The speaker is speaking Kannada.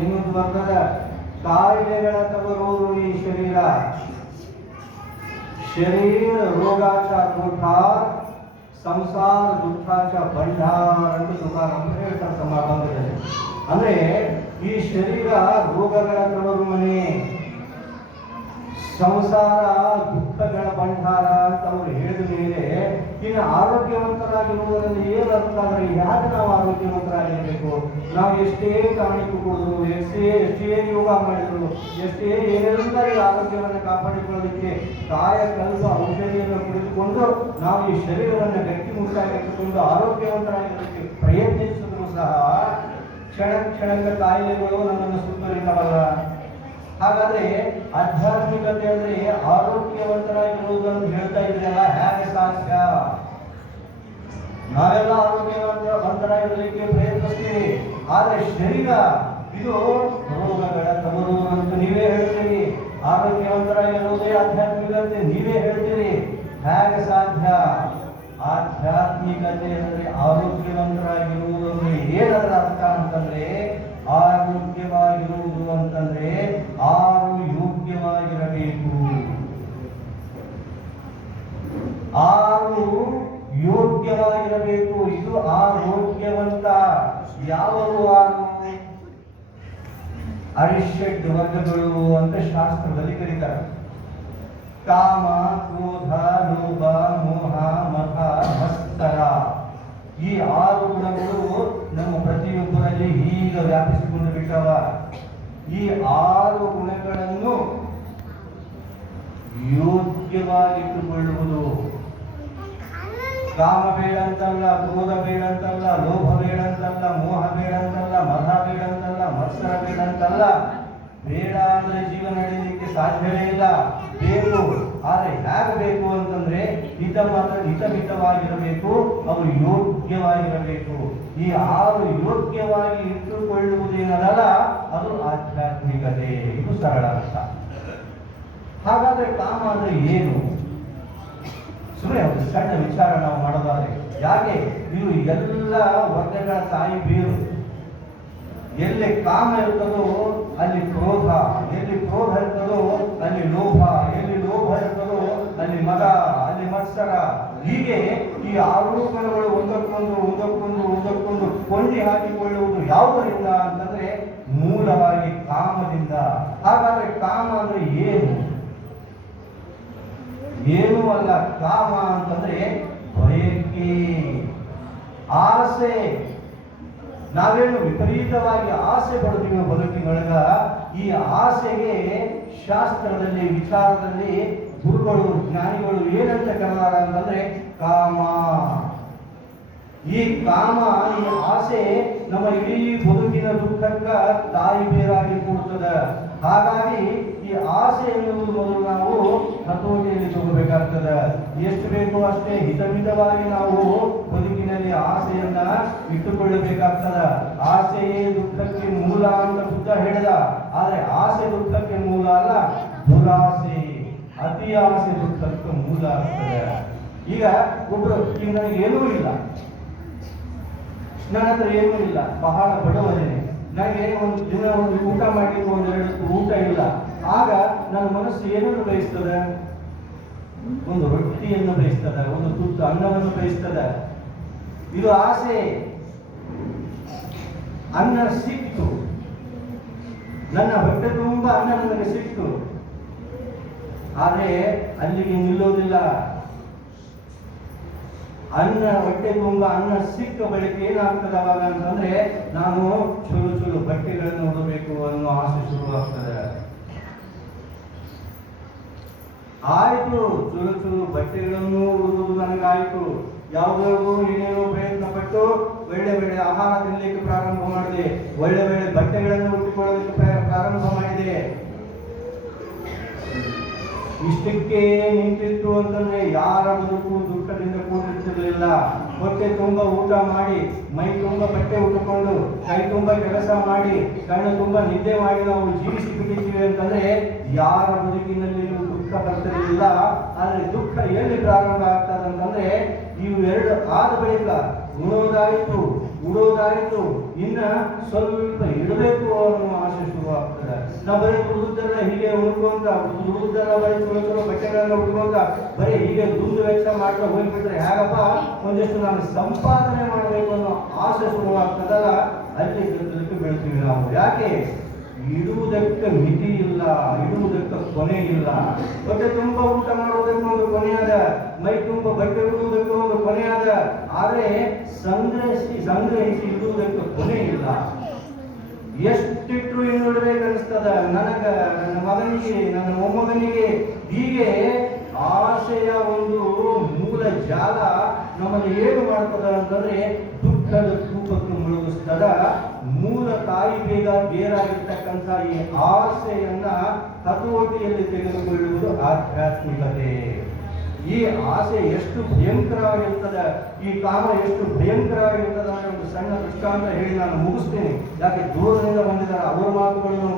ಇನ್ನೊಂದು ಬರ್ತದ ಕಾಯಿಲೆಗಳ ತವರೂರು ಈ ಶರೀರ. शरीर रोगाचा मोठा, संसार दुःखाचा भंडार ಅಂತ ತುಕಾರಾಮ್ ಹೇಳ್ತಾರೆ ಸಮಾರಂಭದಲ್ಲಿ. ಅಂದ್ರೆ ಈ ಶರೀರ ರೋಗಗಳ ತವರು ಮನೆ, ಸಂಸಾರ ದುಃಖಗಳ ಭಂಡಾರ ಅಂತ ಅವರು ಹೇಳಿದ ಮೇಲೆ ಇನ್ನು ಆರೋಗ್ಯವಂತರಾಗಿರುವುದರಲ್ಲಿ ಏನು ಅರ್ಥ ಅಂದರೆ ಯಾಕೆ ನಾವು ಆರೋಗ್ಯವಂತರಾಗಿರಬೇಕು? ನಾವು ಎಷ್ಟೇ ಟಾನಿಕ್ ಕೊಡೋದು, ಎಷ್ಟೇ ಯೋಗ ಮಾಡಿದ್ರು, ಎಷ್ಟೇ ಏನೆಲ್ಲ ಈ ಆರೋಗ್ಯವನ್ನು ಕಾಪಾಡಿಕೊಳ್ಳೋದಕ್ಕೆ ಕಾಯಕಲ್ಪ ಔಷಧಿಯನ್ನು ಕುಡಿದುಕೊಂಡು ನಾವು ಈ ಶರೀರವನ್ನು ಗಟ್ಟಿಮುಟ್ಟಾಗಿ ಇಟ್ಟುಕೊಂಡು ಆರೋಗ್ಯವಂತರಾಗಿರೋದಕ್ಕೆ ಪ್ರಯತ್ನಿಸಿದ್ರು ಸಹ ಕ್ಷಣಕ್ಕೆ ಕಾಯಿಲೆಗಳು ನಮ್ಮನ್ನು ಸುತ್ತಲಿಲ್ಲವಲ್ಲ. ಹಾಗಾದ್ರೆ ಆಧ್ಯಾತ್ಮಿಕತೆ ಅಂದ್ರೆ ಆರೋಗ್ಯವಂತರಾಗಿರುವುದು ಅಂತ ಹೇಳ್ತಾ ಇದ್ರಲ್ಲ, ಹೇಗೆ ಸಾಧ್ಯ? ನಾವೆಲ್ಲ ಆರೋಗ್ಯವಂತರಾಗಿರಲಿಕ್ಕೆ ಪ್ರಯತ್ನಿಸ್ತೀವಿ, ಆದ್ರೆ ಶರೀರ ಇದು ರೋಗಗಳ ತವರು ಅಂತ ನೀವೇ ಹೇಳ್ತೀರಿ. ಆರೋಗ್ಯವಂತರಾಗಿರುವುದೇ ಆಧ್ಯಾತ್ಮಿಕತೆ ನೀವೇ ಹೇಳ್ತೀರಿ. ಹೇಗೆ ಸಾಧ್ಯ? ಆಧ್ಯಾತ್ಮಿಕತೆ ಅಂದ್ರೆ ಆರೋಗ್ಯವಂತರಾಗಿರುವುದು ಅಂದ್ರೆ ಏನದರ ಅರ್ಥ ಅಂತಂದ್ರೆ, ಆರೋಗ್ಯವಾಗಿರುವುದು ಅಂತಂದ್ರೆ ಆರು ಯೋಗ್ಯವಾಗಿರಬೇಕು. ಆರು ಯೋಗ್ಯವಾಗಿರಬೇಕು. ಇದು ಆರೋಗ್ಯವಂತ. ಯಾವರು ಆರು? ಅರಿಷಡ್ ವರ್ಗಗಳು ಅಂತ ಶಾಸ್ತ್ರದಲ್ಲಿ ಕರೀತಾರೆ. ಕಾಮ, ಕ್ರೋಧ, ಲೋಭ, ಮೋಹ, ಮತ, ಮತ್ಸರ. ಈ ಆರು ಗುಣಗಳು ನಮ್ಮ ಪ್ರತಿಯೊಬ್ಬರಲ್ಲಿ ಈಗ ವ್ಯಾಪಿಸಿಕೊಂಡು ಬಿಟ್ಟವ. ಈ ಆರು ಗುಣಗಳನ್ನು ಯೋಗ್ಯವಾಗಿಟ್ಟುಕೊಳ್ಳುವುದು. ಕಾಮ ಬೇಡ ಅಂತಲ್ಲ, ಕ್ರೋಧ ಬೇಡ ಅಂತಲ್ಲ, ಲೋಭ ಬೇಡ ಅಂತಲ್ಲ, ಮೋಹ ಬೇಡ ಅಂತಲ್ಲ, ಮದ ಬೇಡ ಅಂತಲ್ಲ, ಮತ್ಸರ ಬೇಡ ಅಂತಲ್ಲ. ಬೇಡ ಅಂದ್ರೆ ಜೀವನ ನಡೆಯಲಿಕ್ಕೆ ಸಾಧ್ಯವೇ ಇಲ್ಲ. ಬೇಕು, ಆದ್ರೆ ಹೇಗೆ ಬೇಕು ಅಂತಂದ್ರೆ ಹಿತಮಿತವಾಗಿರಬೇಕು, ಅವು ಯೋಗ್ಯವಾಗಿರಬೇಕು. ಈ ಆರು ಯೋಗ್ಯವಾಗಿ ಇಟ್ಟುಕೊಳ್ಳುವುದೇನದಲ್ಲ ಅದು ಆಧ್ಯಾತ್ಮಿಕತೆ. ಇದು ಸರಳ ಅರ್ಥ. ಹಾಗಾದ್ರೆ ಕಾಮ ಅಂದ್ರೆ ಏನು? ಸುಮ್ಮನೆ ಒಂದು ಸಣ್ಣ ವಿಚಾರ ನಾವು ಮಾಡೋದಾದ್ರೆ, ಯಾಕೆ ಇದು ಎಲ್ಲ ವರ್ಗಗಳ ತಾಯಿ ಬೇರು. ಎಲ್ಲಿ ಕಾಮ ಇರ್ತದೋ ಅಲ್ಲಿ ಕ್ರೋಧ, ಎಲ್ಲಿ ಕ್ರೋಧ ಇರ್ತದೋ ಅಲ್ಲಿ ಲೋಭ, ಎಲ್ಲಿ ಲೋಭ ಇರ್ತದೋ ಅಲ್ಲಿ ಮದ, ಅಲ್ಲಿ ಮತ್ಸರ. ಹೀಗೆ ಈ ಆರು ಗುಣಗಳು ಒಂದಕ್ಕೊಂದು ಕೊಂಡಿ ಹಾಕಿಕೊಳ್ಳುವುದು ಯಾವುದರಿಂದ ಅಂತಂದ್ರೆ ಮೂಲವಾಗಿ ಕಾಮದಿಂದ. ಹಾಗಾದ್ರೆ ಕಾಮ ಅಂದ್ರೆ ಏನು? ಏನೂ ಅಲ್ಲ. ಕಾಮ ಅಂತಂದ್ರೆ ಬಯಕೆ, ಆಸೆ. ನಾವೇನು ವಿಪರೀತವಾಗಿ ಆಸೆ ಪಡ್ತೀವಿ ಬದುಕಿನೊಳಗ. ಈ ಆಸೆಗೆ ಶಾಸ್ತ್ರದಲ್ಲಿ, ವಿಚಾರದಲ್ಲಿ ಗುರುಗಳು, ಜ್ಞಾನಿಗಳು ಏನಂತ ಕರೆದಾರ ಅಂತಂದ್ರೆ ಕಾಮ. ಈ ಕಾಮ, ಈ ಆಸೆ ನಮ್ಮ ಇಡೀ ಬದುಕಿನ ದುಃಖಕ್ಕ ತಾಯಿ ಬೇರಾಗಿ ಕೊಡ್ತದೆ. ಹಾಗಾಗಿ ಈ ಆಸೆ ಎನ್ನುವುದು ಮೊದಲು ನಾವು ಹತೋಟಿಯಲ್ಲಿ ತಗೋಬೇಕಾಗ್ತದೆ. ಎಷ್ಟು ಬೇಕೋ ಅಷ್ಟೇ ಹಿತಮಿತವಾಗಿ ನಾವು ಬದುಕಿನಲ್ಲಿ ಆಸೆಯನ್ನ ಇಟ್ಟುಕೊಳ್ಳಬೇಕಾಗ್ತದೆ. ಆಸೆಯೇ ದುಃಖಕ್ಕೆ ಮೂಲ ಅಂತ ಬುದ್ಧ ಹೇಳಿದ. ಆದ್ರೆ ಆಸೆ ದುಃಖಕ್ಕೆ ಮೂಲ ಅಲ್ಲ, ದುರಾಸೆ, ಅತಿ ಆಸೆ ದುಃಖಕ್ಕೆ ಮೂಲ ಆಗ್ತದೆ. ಈಗ ಒಬ್ರು, ಈಗ ನನಗೆ ಏನೂ ಇಲ್ಲ, ನನ್ನ ಹತ್ರ ಏನೂ ಇಲ್ಲ, ಬಹಳ ಬಡವನೇ, ನನಗೆ ಒಂದು ದಿನ ಒಂದು ಊಟ ಮಾಡಲಿಕ್ಕೆ ಒಂದೆರಡು ಊಟ ಇಲ್ಲ. ಆಗ ನನ್ನ ಮನಸ್ಸು ಏನನ್ನು ಬಯಸ್ತದೆ? ಒಂದು ರೊಟ್ಟಿಯನ್ನು ಬಯಸ್ತದೆ, ಒಂದು ತುತ್ತು ಅನ್ನವನ್ನು ಬಯಸ್ತದೆ. ಇದು ಆಸೆ. ಅನ್ನ ಸಿಕ್ತು, ನನ್ನ ಹೊಟ್ಟೆ ತುಂಬ ಅನ್ನ ನನಗೆ ಸಿಕ್ತು, ಆದರೆ ಅಲ್ಲಿಗೆ ನಿಲ್ಲೋದಿಲ್ಲ. ಅನ್ನ, ಹೊಟ್ಟೆ ತುಂಬ ಅನ್ನ ಸಿಕ್ಕ ಬಳಿಕ ಏನಾಗ್ತದೆ ಅವಾಗ ಅಂತಂದ್ರೆ ನಾನು ಚೂರು ಬಟ್ಟೆಗಳನ್ನು ಉಡಬೇಕು ಅನ್ನೋ ಆಸೆ ಶುರುವಾಗ್ತದೆ. ಆಯ್ತು, ಚೂರು ಬಟ್ಟೆಗಳನ್ನು ಉಡುವುದು ನನಗಾಯ್ತು. ಯಾವುದಾದ್ರು ಏನೇನೋ ಪ್ರಯತ್ನ ಪಟ್ಟು ಒಳ್ಳೆ ಆಹಾರ ತಿನ್ನಲಿಕ್ಕೆ ಪ್ರಾರಂಭ ಮಾಡಿದೆ, ಒಳ್ಳೆ ಬಟ್ಟೆಗಳನ್ನು ಉಟ್ಟುಕೊಳ್ಳೋದಕ್ಕೆ ಪ್ರಾರಂಭ ಮಾಡಿದೆ. ಇಷ್ಟಕ್ಕೆ ನಿಂತಿತ್ತು ಅಂತಂದ್ರೆ ಯಾರ ಬದುಕು ದುಃಖದಿಂದ ಕೂಡಿರ್ತಿರ್ಲಿಲ್ಲ. ಹೊಟ್ಟೆ ತುಂಬ ಊಟ ಮಾಡಿ, ಮೈ ತುಂಬ ಬಟ್ಟೆ ಉಟ್ಟುಕೊಂಡು, ಕೈ ತುಂಬ ಕೆಲಸ ಮಾಡಿ, ಕಣ್ಣು ತುಂಬ ನಿದ್ದೆ ಮಾಡಿ ನಾವು ಜೀವಿಸಿ ಬಿಟ್ಟಿದ್ದೀವಿ ಅಂತಂದ್ರೆ ಯಾರ ಬದುಕಿನಲ್ಲಿ ದುಃಖ ಬರ್ತಿರಲಿಲ್ಲ. ಆದ್ರೆ ದುಃಖ ಎಲ್ಲಿ ಪ್ರಾರಂಭ ಆಗ್ತದಂತಂದ್ರೆ ಇವೆರಡು ಆದ ಬಳಿಕ ಉಣೋದಾಯಿತು, ಉಡೋದಾಯಿತು, ಇನ್ನ ಸ್ವಲ್ಪ ಇಡಬೇಕು ನಾವು ಬರೀ ಹುಡುಗದೆಲ್ಲ ಹೀಗೆ ಉಳ್ಕೊಂತ ಹುಡುಗದೆಲ್ಲ ಬರೀ ಚಲೋ ಚಲೋ ಬಟ್ಟೆಗಳನ್ನ ಉಟ್ಕೊಂತ ಬರೀ ಹೀಗೆ ದುಂದು ವೆಚ್ಚ ಮಾಡ್ತಾ ಹೋಗ್ಬಿಟ್ರೆ ಹೇಗಪ್ಪ ಒಂದಿಷ್ಟು ನಾನು ಸಂಪಾದನೆ ಮಾಡಬೇಕು ಅನ್ನೋ ಆಸೆ ಶುರುವಾಗ್ತದಲ್ಲ, ಅಲ್ಲಿ ಬೀಳ್ತೀವಿ ನಾವು. ಯಾಕೆ? ಇಡುವುದಕ್ಕೆ ಮಿತಿ ಇಲ್ಲ, ಇಡುವುದಕ್ಕೆ ಕೊನೆ ಇಲ್ಲ. ಹೊಟ್ಟೆ ತುಂಬ ಊಟ ಮಾಡುವುದಕ್ಕೆ ಒಂದು ಕೊನೆಯಾದ, ಮೈ ತುಂಬ ಬಟ್ಟೆ ಉಡುವುದಕ್ಕೆ ಒಂದು ಕೊನೆಯಾದ, ಆದರೆ ಸಂಗ್ರಹಿಸಿ ಇಡುವುದಕ್ಕೆ ಕೊನೆ ಇಲ್ಲ. ಎಷ್ಟಿಟ್ರು ಇನ್ನು ಇಡಬೇಕನ್ನಿಸ್ತದ ನನಗ, ನನ್ನ ಮಗನಿಗೆ, ನನ್ನ ಮೊಮ್ಮಗನಿಗೆ. ಹೀಗೆ ಆಸೆಯ ಒಂದು ಮೂಲ ಜಾಲ ನಮ್ಮನ್ನು ಏನು ಮಾಡ್ತದ ಅಂತಂದ್ರೆ ದುಃಖದ ಕೂಪಕ್ಕೆ ಮುಳುಗಿಸ್ತದ. ಮೂಲ ತಾಯಿ ಬೇರಾಗಿರ್ತಕ್ಕಂಥ ಈ ಆಸೆಯನ್ನ ಹತೋಟಿಯಲ್ಲಿ ತೆಗೆದುಕೊಳ್ಳುವುದು ಆಧ್ಯಾತ್ಮಿಕತೆ. ಈ ಆಸೆ ಎಷ್ಟು ಭಯಂಕರವಾಗಿರ್ತದೆ, ಈ ಕಾಮ ಎಷ್ಟು ಭಯಂಕರವಾಗಿರ್ತದೆ ಅನ್ನೋ ಒಂದು ಸಣ್ಣ ದೃಷ್ಟಾಂತ ಹೇಳಿ ನಾನು ಮುಗಿಸ್ತೇನೆ. ಯಾಕೆ ದೂರದಿಂದ ಬಂದಿದ್ದಾರೆ, ಅವರ ಮಾತುಗಳನ್ನು